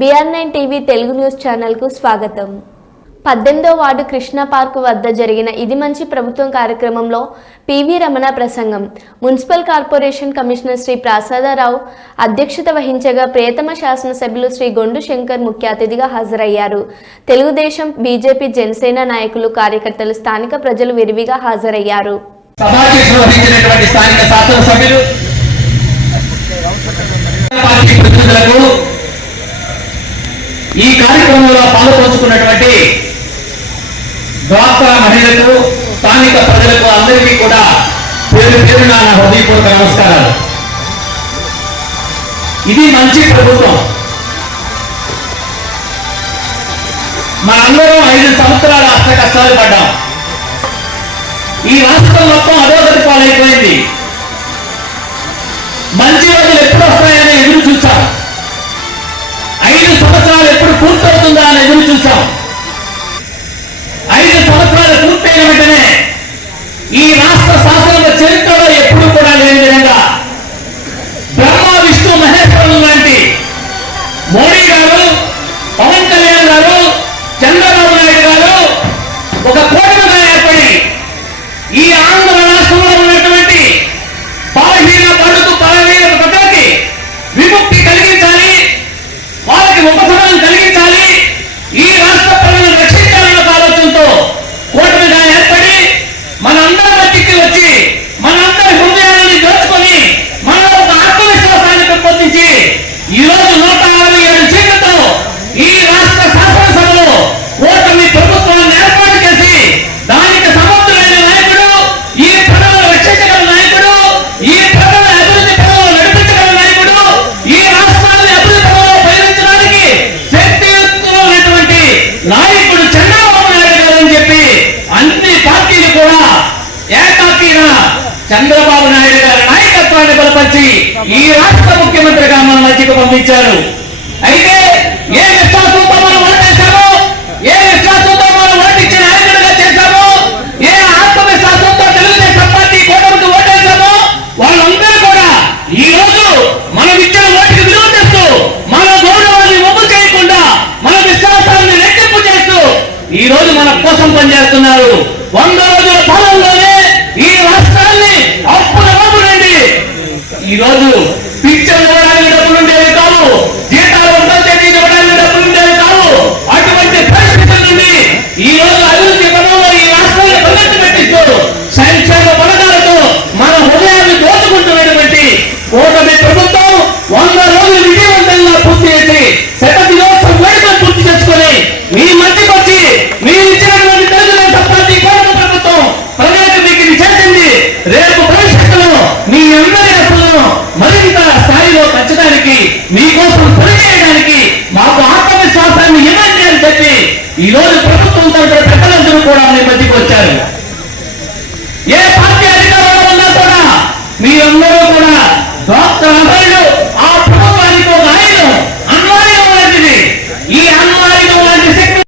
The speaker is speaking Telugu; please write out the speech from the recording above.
BR9 టీవీ తెలుగు న్యూస్ ఛానల్కు స్వాగతం. 18వ వార్డు కృష్ణా పార్క్ వద్ద జరిగిన ఇది మంచి ప్రభుత్వం కార్యక్రమంలో పివి రమణ ప్రసంగం. Municipal corporation commissioner Shri Prasadarao అధ్యక్షత వహించగా ప్రియతమ శాసనసభ్యులు శ్రీ గొండు శంకర్ ముఖ్య అతిథిగా హాజరయ్యారు. తెలుగుదేశం, బీజేపీ, జనసేన నాయకులు, కార్యకర్తలు, స్థానిక ప్రజలు విరివిగా హాజరయ్యారు. ఈ కార్యక్రమంలో పాల్పంచుకున్నటువంటి డ్వాక్రా మహిళలకు, స్థానిక ప్రజలకు అందరికీ కూడా పేరు పేరున నా హృదయపూర్వక నమస్కారాలు. ఇది మంచి ప్రభుత్వం. మనందరం 5 సంవత్సరాల అష్ట కష్టాలు పడ్డాం. ఈ రాష్ట్రం మొత్తం అధోగతి పాలైపోయింది. మంచి రోజులు ఎప్పుడు వస్తాయని ఎదురు చూసాం. 5 సంవత్సరాలు ఎప్పుడు పూర్తవుతుందా అని ఎదురు చూసాం. 5 సంవత్సరాలు పూర్తయిన వెంటనే ఈ రాష్ట్ర శాసన చరిత్రలో ఎప్పుడు కూడా లేని విధంగా బ్రహ్మ, విష్ణు, మహేశ్వరులు లాంటి మోడీ గారు, పవన్ కళ్యాణ్ గారు, చంద్రబాబు నాయుడు గారు ఒక కూటమిగా ఏర్పడి ఈ ఆంధ్ర రాష్ట్రంలో ఉన్నటువంటి బలహీన బడుగు బలహీన ప్రజలకి విముక్తి కలిగించాలి, వాళ్ళకి ఉపశమనం కలిగించాలి, ఈ రాష్ట్ర ప్రజలను రక్షించాలన్న ఆలోచనతో కూటమిగా ఏర్పడి మనందరి మధ్యకి వచ్చి మనందరి హృదయాన్ని దోచుకొని మనలో ఒక ఆత్మవిశ్వాసాన్ని పెంపొందించి ఈరోజు 167 సీట్లతో ఈ రాష్ట్ర శాసనసభలో కూటమి ప్రభుత్వాన్ని ఏర్పాటు చేసి దానికి సమర్థులైన నాయకుడు, ఈ ప్రజలను రక్షించగల నాయకుడు, ఈ ప్రజల అభివృద్ధి పనులు నడిపించగల నాయకుడు, ఈ రాష్ట్రాన్ని అభివృద్ధి పనులు పయనించడానికి శక్తియుక్తులు ఉన్నటువంటి నాయకుడు చంద్రబాబు నాయుడు గారు అని చెప్పి అన్ని పార్టీలు కూడా ఏకాకీగా చంద్రబాబు నాయుడు గారి నాయకత్వాన్ని బలపరిచి ఈ రాష్ట్ర ముఖ్యమంత్రిగా మన మధ్యకు పంపించారు. అయితే ఏ విశ్వాసంతో మనం ఓటేశామో, ఏ విశ్వాసంతో మనం ఓటించిన నాయకుడిగా చేశామో, ఏ ఆత్మవిశ్వాసంతో తెలుగుదేశం పార్టీ కూటమికి ఓటేశామో వాళ్ళందరూ కూడా ఈ రోజు మనం ఇచ్చిన ఓటుకి విలువ చేస్తూ, మన గౌరవాన్ని ఒప్పు చేయకుండా, మన విశ్వాసాన్ని రెట్టింపు చేస్తూ ఈ రోజు మన కోసం పనిచేస్తున్నారు. 100 రోజుల పాలనలోనే ఈ రాష్ట్రాన్ని అప్పుల నుండి ఈ రోజు పిక్చర్ ఇవ్వడానికి డబ్బులు ఉండేవి కావు, జీతాలు ఇవ్వడానికి డబ్బులు ఉండేవి కావు. అటువంటి పరిస్థితుల నుండి ఈ రోజు అభివృద్ధి పనుల్లో ఈ రాష్ట్రాన్ని పరిగెత్తి పెట్టిస్తూ సంక్షేమ పథకాలతో మన హృదయాన్ని దోచుకుంటున్నటువంటి కూటమి ప్రభుత్వం 100 రోజులు విజయవంతంగా పూర్తి చేసి శతదినోత్సవ వేడుకలు పూర్తి చేసుకుని మీ మధ్యకి వచ్చి మీరు ఇచ్చినటువంటి తెలుగుదేశం పార్టీ కూటమి ప్రభుత్వం ప్రజలకు మీకు ఇది చేసింది. రేపు భవిష్యత్తులో మీ అందరి అసలు మరింత స్థాయిలో పెంచడానికి, మీకోసం పనిచేయడానికి మాకు ఆత్మవిశ్వాసాన్ని ఇవ్వండి అని చెప్పి ఈ రోజు ప్రభుత్వం తరపున పెద్దలందరూ కూడా మీ మధ్యకి వచ్చారు.